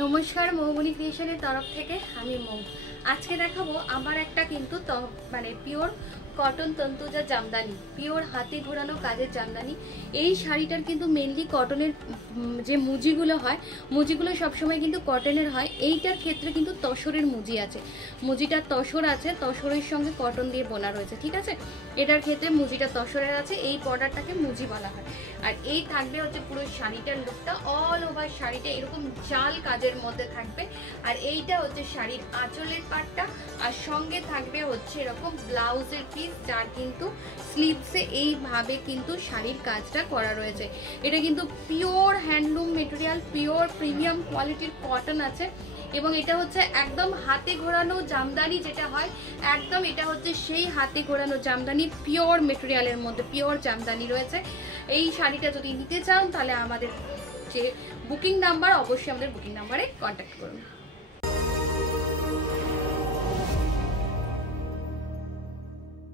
নমস্কার, মৌবনী ক্রিয়েশনের তরফ থেকে আমি মৌ। আজকে দেখাবো আমার একটা কিন্তু মানে পিওর কটন তন্তুজা জামদানি, পিওর হাতে ঘোরানো কাজের জামদানি। এই শাড়িটার কিন্তু মেনলি কটনের যে মুজিগুলো হয়, মুজিগুলো সবসময় কিন্তু কটনের হয়। এইটার ক্ষেত্রে কিন্তু তসরের মুজি আছে, মুজিটা তসর আছে, তসরের সঙ্গে কটন দিয়ে বোনা রয়েছে, ঠিক আছে। এটার ক্ষেত্রে মুজিটা তসরের আছে, এই বর্ডারটাকে মুজি বলা হয়। আর এই থাকবে হচ্ছে পুরো শাড়িটার লুকটা, অল ওভার শাড়িটা এরকম জাল কাজের মধ্যে থাকবে। আর এইটা হচ্ছে শাড়ির আঁচলের পাটটা, আর সঙ্গে থাকবে হচ্ছে এরকম ব্লাউজের পিস, যার কিন্তু স্লিভসে এইভাবে কিন্তু শাড়ির কাজটা করা রয়েছে। এটা কিন্তু pure handloom material, pure premium কোয়ালিটির কটন আছে, এবং এটা হচ্ছে একদম হাতে ঘোরানো জামদানি যেটা হয়, একদম এটা হচ্ছে সেই হাতে ঘোরানো জামদানি, পিওর মেটেরিয়ালের মধ্যে পিওর জামদানি রয়েছে। এই শাড়িটা যদি নিতে চান তাহলে আমাদের যে বুকিং নাম্বার, অবশ্যই আমাদের বুকিং নাম্বারে কন্ট্যাক্ট করুন।